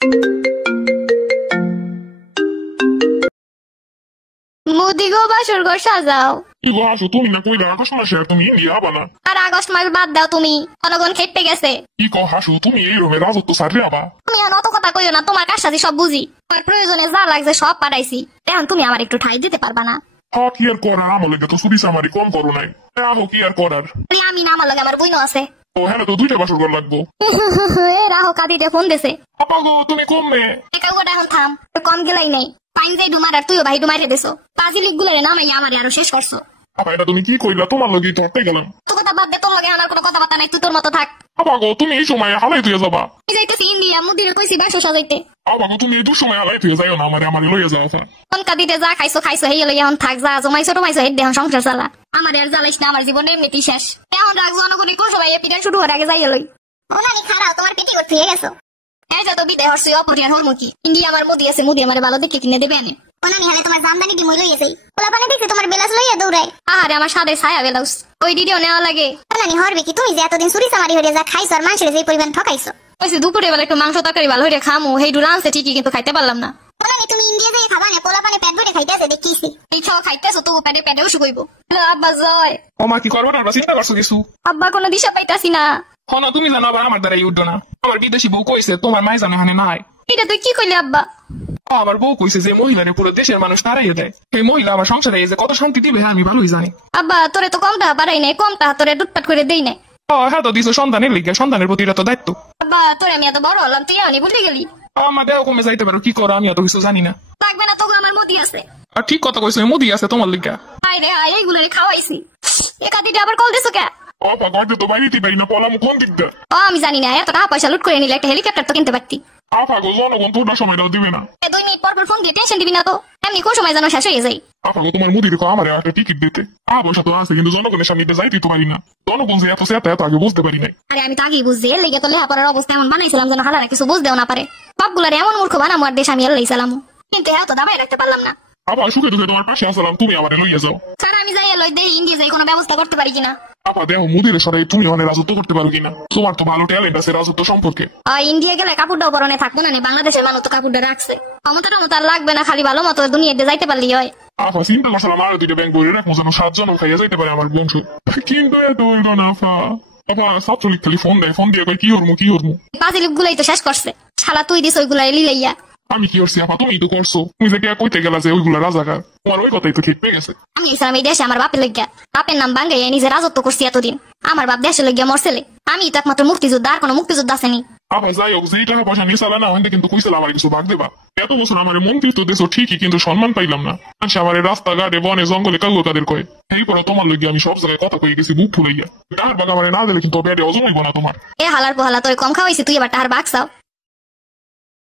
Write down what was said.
মোদি গো বাসর ঘর সাজাও। কি গো হাসু, তুমি না কইলা আগস্ট মাসে তুমি ইন্ডিয়া হবা না? আর আগস্ট মাস বাদ দাও, তুমি জনগণ খেটে গেছে। কি কো হাসু, তুমি এই রকমের রাজত্ব সারলে আবা? তুমি এখন অত কথা কইও না, তোমার কাজ সাজি সব বুঝি। তোমার প্রয়োজনে যা লাগছে সব পাঠাইছি, এখন তুমি আমার একটু ঠাই দিতে পারবা না? হ্যাঁ, কি আর করার, আমার লাগে তো সুবিসা আমারই কম করো নাই। আহো, কি আর করার। আমি না, আমার লাগে আমার বইনও আছে। ও হ্যাঁ, তো দুইটা বাসর ঘর লাগবো। রাহো কাদিতে ফোন দেছে। আপা গো, তুমি কমবে একাউটা এখন থাম, কম গেলাই নাই। টাইম যাই ডুমার আর তুইও ভাই ডুমারে দেছো। পাজি লিগ গুলারে নামাই আমারে আরো শেষ করছো। আপা এটা তুমি কি কইলা? তোমার লগে তো হটে গেলাম। তো কথা বাদ দে, তোর লগে আমার কোনো কথাবার্তা নাই, তুই তোর মতো থাক। আপা গো, তুমি এই সময় হালাই তুই যাবা? যাইতেছি ইন্ডিয়া, মুদিরে কইছি বাসর সাজাইতে। আপা গো, তুমি এই দুসময় হালাই তুই যাইও না, আমারে লইয়া যাও। ফোন কাদিতে যা খাইছো খাইছো, হেই লইয়া এখন থাক, যা জমাইছো টমাইছো হেড এখন সংসার চালা। আমার আর জ্বালাইস না, আমার জীবনে এমনিতেই শেষ। এখন রাখ, জনগণের কোন সবাই এপিডেন্ট শুরু হওয়ার আগে যাইয়া লই। ওনানি খারাপ, তোমার পেটি করতে গেছো। এই যত বিদায় হরছি অপরিয়ার হরমুখী। ইন্ডিয়া আমার মোদি আছে, মোদি আমার ভালো দেখে কিনে দেবে আনে। ওনানি হালে তোমার জামদানি কি মই লইয়েছে, পোলা পানি দেখছে তোমার বেলাস লইয়া দৌড়ায়। আরে আমার সাদে ছায়া বেলাউস, ওই ভিডিও নেওয়া লাগে। ওনানি হরবে কি, তুমি যে এতদিন চুরি চামারি হইয়া যা খাইছো আর মানুষের যে পরিমাণ ঠকাইছো। ওই দুপুরে বেলা একটু মাংস তরকারি ভালো হইয়া খামু, হেই ডুলা আনছে ঠিকই, কিন্তু খাইতে পারলাম না। ওনানি তুমি ইন্ডিয়া যাই খাবা না, পোলা পানি পেট ভরে খাইতেছে দেখিছি। এই খাওয়া খাইতেছো তো পেটে পেটেও শুকইব। হ্যালো আব্বা জয়। ওমা, কি করবো না, চিন্তা করছো কিছু? আব্বা কোনো দিশা পাইতাছি না। না, তুমি জানো আবার আমার দ্বারাই উঠো না। আমার বিদেশি বউ কইছে তোমার মাই জানে হানে নাই। এটা তুই কি কইলি আব্বা? আমার বউ কইছে যে মহিলারে পুরো দেশের মানুষ তারাইয়ে দেয়। সেই মহিলা আমার সংসারে যে কত শান্তি দিবে আমি ভালোই জানি। আব্বা তোরে তো কম টাকা পারাই নাই, কম টাকা তোরে লুটপাট করে দেই নাই। হ্যাঁ তো দিছো সন্তানের লিগে, সন্তানের প্রতি এটা তো দায়িত্ব। আব্বা তোরে আমি এত বড় হলাম, তুই আনি ভুলে গেলি। আমার দেহ কমে যাইতে পারো, কি করো আমি এত কিছু জানি না। লাগবে না, তোকে আমার মোদি আছে। আর ঠিক কথা কইছো, মোদি আছে তোমার লিগা। হাই রে হাই, এইগুলো খাওয়াইছি। একাদিটা আবার কল দিছো কে? আপা গাড়িতে তো বাইরেতে পারি না, পলাম কোন দিকটা? আমি জানি না, এত টাকা পয়সা লুট করে নিলে একটা হেলিকপ্টার তো কিনতে পারতি। আপা গো, জনগণ তোটা সময়টাও দিবে না। 2 মিনিট পর পর ফোন দিয়ে টেনশন দিবি না তো, এমনি কোন সময় যেন শেষ হয়ে যায়। আপা গো, তোমার মুদি রেখো আমার একটা টিকিট দিতে। পয়সা তো আছে, কিন্তু জনগণের সামনে যাইতে তো পারি না। জনগণ যে এত সেটা এত আগে বুঝতে পারি নাই। আরে আমি তো আগেই বুঝছি, এর লেগে তো লেখাপড়ার অবস্থা এমন বানাইছিলাম যেন হালারা কিছু বুঝতেও না পারে। সবগুলার এমন মূর্খ বানামো আর দেশ আমি এলাইছিলাম, কিন্তু হ্যাঁ তো দাবাই রাখতে পারলাম না। আপা সুখে দুঃখে তোমার পাশে আসলাম, তুমি আমার লইয়া যাও। স্যার আমি যাই লই দেখি ইন্ডিয়া যাই কোনো ব্যবস্থা করতে পারি কিনা। আপা দেখো, মুদির সরাই তুমি অনেক রাজত্ব করতে পারো কিনা। তোমার তো ভালো ট্যালেন্ট আছে রাজত্ব সম্পর্কে। ইন্ডিয়া গেলে কাপড়টাও পরনে থাকবো না, বাংলাদেশের মানুষ তো কাপড়টা রাখছে। ক্ষমতা লাগবে না, খালি ভালো মতো দুনিয়াতে যাইতে পারলেই হয়। আপা চিন্তা করছিলাম আরো 2টা ব্যাংক বইরে রাখবো, যেন 7 জন খাইয়া যাইতে পারে আমার বংশ। কিন্তু এত হইল না আপা। আপা ছাত্রলীগ খালি ফোন দেয়, ফোন দিয়ে কই কি হরমু। পাজিলিপ গুলাই তো শেষ করছে, শালা তুই দিস ওইগুলাই লিলাইয়া। আমি কি করছি আপা? তুমি তো করছো। তুমি যে কে কইতে গেলা যে ওইগুলা রাজাকার, তোমার ওই কথাই তো ঠিক পেয়ে গেছে। আমি ইসলাম এই দেশে আমার বাপের লইগা, বাপের নাম বাঙ্গাইয়া নিজে রাজত্ব করছি এতদিন। আমার বাপ দেশে লইগা মরছেলে, আমি তো একমাত্র মুক্তিযোদ্ধা, আর কোনো মুক্তিযোদ্ধা আসেনি। আপা যাই হোক, যেই টাকা পয়সা নিয়ে চালা না হইতে কিন্তু কইছিল আমার কিছু ভাগ দেবা। এত বছর আমার মন্ত্রিত্ব দেশ ঠিকই, কিন্তু সম্মান পাইলাম না। আমার রাস্তাঘাটে বনে জঙ্গলে কাগো কাদের কয়। এই পরে তোমার লইগে আমি সব জায়গায় কথা কই গেছি, মুখ ফুলাইয়া। টাহার বাগ আমার না দিলে কিন্তু বেড়ে অজমাইব না তোমার। এ হালার পোহালা তোর কম খাওয়াইছি, তুই এবার টাহার বাগ চাও।